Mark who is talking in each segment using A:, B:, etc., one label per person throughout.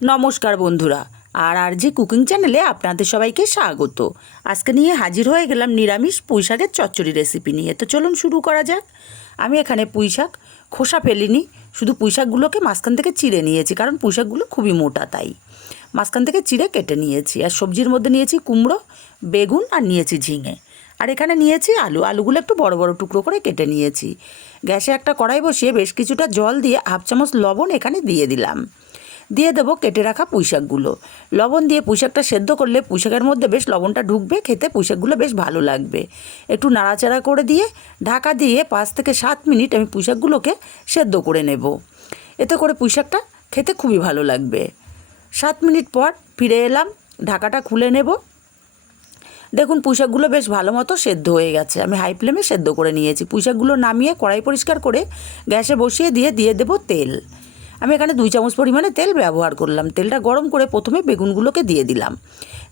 A: নমস্কার বন্ধুরা, আর আর যে কুকিং চ্যানেলে আপনাদের সবাইকে স্বাগত। আজকে নিয়ে হাজির হয়ে গেলাম নিরামিষ পুঁই শাকের চচ্চড়ি রেসিপি নিয়ে। তো চলুন শুরু করা যাক। আমি এখানে পুঁই শাক, খোসা ফেলিনি, শুধু পুঁই শাকগুলোকে মাঝখান থেকে চিড়ে নিয়েছি, কারণ পুঁই শাকগুলো খুবই মোটা তাই। মাঝখান থেকে চিড়ে কেটে নিয়েছি, আর সবজির মধ্যে নিয়েছি কুমড়ো, বেগুন, আর নিয়েছি ঝিঙে। আর এখানে নিয়েছি আলু, আলুগুলো একটু বড় বড় টুকরো করে কেটে নিয়েছি। গ্যাসে একটা কড়াই বসিয়ে বেশ কিছুটা জল দিয়ে হাফ চামচ লবণ এখানে দিয়ে দিলাম। দিয়ে দেবো কেটে রাখা পুঁইশাকগুলো। লবণ দিয়ে পুঁইশাকটা সেদ্ধ করলে পুঁইশাকের মধ্যে বেশ লবণটা ঢুকবে, খেতে পুঁইশাকগুলো বেশ ভালো লাগবে। একটু নাড়াচাড়া করে দিয়ে, ঢাকা দিয়ে পাঁচ থেকে সাত মিনিট আমি পুঁইশাকগুলোকে সেদ্ধ করে নেব। এতে করে পুঁইশাকটা খেতে খুবই ভালো লাগবে। সাত মিনিট পর ফিরে এলাম, ঢাকাটা খুলে নেব। দেখুন পুঁইশাকগুলো বেশ ভালো মতো সেদ্ধ হয়ে গেছে। আমি হাই ফ্লেমে সেদ্ধ করে নিয়েছি। পুঁইশাকগুলো নামিয়ে কড়াই পরিষ্কার করে গ্যাসে বসিয়ে দিয়ে দিয়ে দেবো তেল। আমি এখানে দুই চামচ পরিমাণে তেল ব্যবহার করলাম। তেলটা গরম করে প্রথমে বেগুনগুলোকে দিয়ে দিলাম।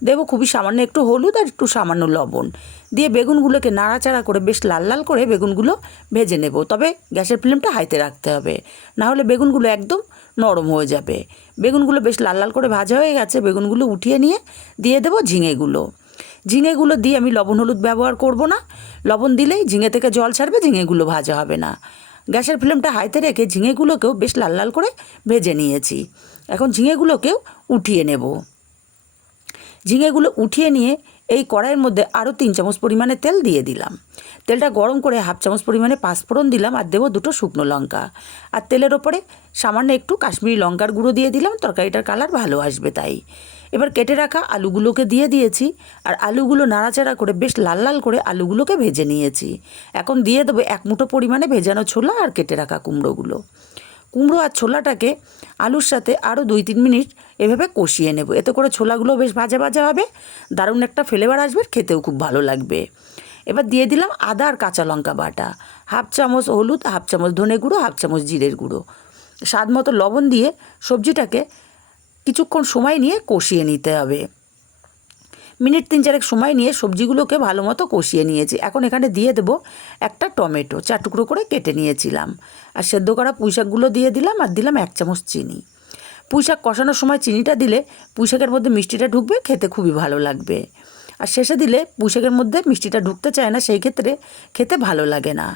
A: দেবো খুবই সামান্য একটু হলুদ আর একটু সামান্য লবণ। দিয়ে বেগুনগুলোকে নাড়াচাড়া করে বেশ লাল লাল করে বেগুনগুলো ভেজে নেব। তবে গ্যাসের ফ্লেমটা হাইতে রাখতে হবে। না হলে বেগুনগুলো একদম নরম হয়ে যাবে। বেগুনগুলো বেশ লাল লাল করে ভাজা হয়ে গেছে। বেগুনগুলো উঠিয়ে নিয়ে দিয়ে দেবো ঝিঙেগুলো। ঝিঙেগুলো দিয়ে আমি লবণ হলুদ ব্যবহার করব না। লবণ দিলেই ঝিঙে থেকে জল ছাড়বে, ঝিঙেগুলো ভাজা হবে না। গ্যাসের ফ্লেমটা হাইতে রেখে ঝিঙেগুলোকেও বেশ লাল লাল করে ভেজে নিয়েছি। এখন ঝিঙেগুলোকেও উঠিয়ে নেব। ঝিঙেগুলো উঠিয়ে নিয়ে এই কড়াইয়ের মধ্যে আরও তিন চামচ পরিমাণে তেল দিয়ে দিলাম। তেলটা গরম করে হাফ চামচ পরিমাণে পাঁচফোড়ন দিলাম আর দেবো দুটো শুকনো লঙ্কা। আর তেলের ওপরে সামান্য একটু কাশ্মীরি লঙ্কার গুঁড়ো দিয়ে দিলাম, তরকারিটার কালার ভালো আসবে তাই। এবার কেটে রাখা আলুগুলোকে দিয়ে দিয়েছি আর আলুগুলো নাড়াচাড়া করে বেশ লাল লাল করে আলুগুলোকে ভেজে নিয়েছি। এখন দিয়ে দেবো এক মুঠো পরিমাণে ভেজানো ছোলা আর কেটে রাখা কুমড়োগুলো। কুমড়ো আর ছোলাটাকে আলুর সাথে আরও দুই তিন মিনিট এভাবে কষিয়ে নেব। এতে করে ছোলাগুলো বেশ ভাজা ভাজা হবে, দারুণ একটা ফ্লেভার আসবে, খেতেও খুব ভালো লাগবে। এবার দিয়ে দিলাম আদা আর কাঁচা লঙ্কা বাটা, হাফ চামচ হলুদ, হাফ চামচ ধনে গুঁড়ো, হাফ চামচ জিরের গুঁড়ো। স্বাদ মতো লবণ দিয়ে সবজিটাকে কিছুক্ষণ সময় নিয়ে কষিয়ে নিতে হবে। মিনিট তিন চারেক সময় নিয়ে সবজিগুলোকে ভালো মতো কষিয়ে নিয়েছি। এখন এখানে দিয়ে দেবো একটা টমেটো, চার টুকরো করে কেটে নিয়েছিলাম। আর সেদ্ধ করা পুঁইশাকগুলো দিয়ে দিলাম আর দিলাম এক চামচ চিনি। পুঁইশাক কষানোর সময় চিনিটা দিলে পুঁইশাকের মধ্যে মিষ্টিটা ঢুকবে, খেতে খুবই ভালো লাগবে। আর শেষে দিলে পুঁইশাকের মধ্যে মিষ্টিটা ঢুকতে চায় না, সেই ক্ষেত্রে খেতে ভালো লাগে না।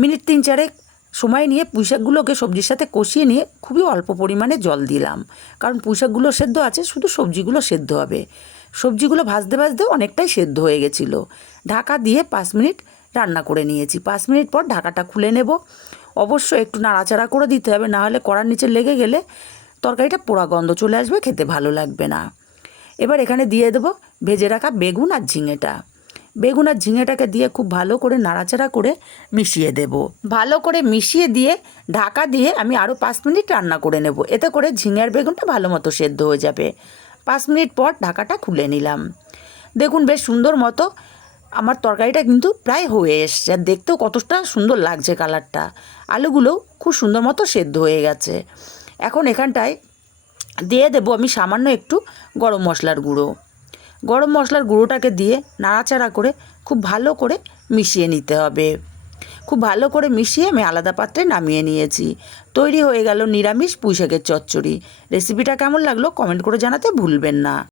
A: মিনিট তিন চারেক সময় নিয়ে পুঁইশাকগুলোকে সবজির সাথে কষিয়ে নিয়ে খুবই অল্প পরিমাণে জল দিলাম। কারণ পুঁইশাকগুলো সেদ্ধ আছে, শুধু সবজিগুলো সেদ্ধ হবে। সবজিগুলো ভাজতে ভাজতে অনেকটাই সেদ্ধ হয়ে গেছিল। ঢাকা দিয়ে পাঁচ মিনিট রান্না করে নিয়েছি। পাঁচ মিনিট পর ঢাকাটা খুলে নেব। অবশ্য একটু নাড়াচাড়া করে দিতে হবে, না হলে কড়ার নিচে লেগে গেলে তরকারিটা পোড়া গন্ধ চলে আসবে, খেতে ভালো লাগবে না। এবার এখানে দিয়ে দেবো ভেজে রাখা বেগুন আর ঝিঙেটা। বেগুন আর ঝিঙেটাকে দিয়ে খুব ভালো করে নাড়াচাড়া করে মিশিয়ে দেব। ভালো করে মিশিয়ে দিয়ে ঢাকা দিয়ে আমি আরও পাঁচ মিনিট রান্না করে নেব। এতে করে ঝিঙে আর বেগুনটা ভালো মতো সেদ্ধ হয়ে যাবে। পাঁচ মিনিট পর ঢাকাটা খুলে নিলাম। দেখুন বেশ সুন্দর মতো আমার তরকারিটা কিন্তু প্রায় হয়ে এসছে। আর দেখতেও কতটা সুন্দর লাগছে কালারটা। আলুগুলোও খুব সুন্দর মতো সেদ্ধ হয়ে গেছে। এখন এখানটায় দিয়ে দেবো আমি সামান্য একটু গরম মশলার গুঁড়ো। গরম মশলার গুঁড়োটাকে দিয়ে নাড়াচাড়া করে খুব ভালো করে মিশিয়ে নিতে হবে। খুব ভালো করে মিশিয়ে আমি আলাদা পাত্রে নামিয়ে নিয়েছি। তৈরি হয়ে গেল নিরামিষ পুঁইশাকের চচ্চড়ি। রেসিপিটা কেমন লাগল কমেন্ট করে জানাতে ভুলবেন না।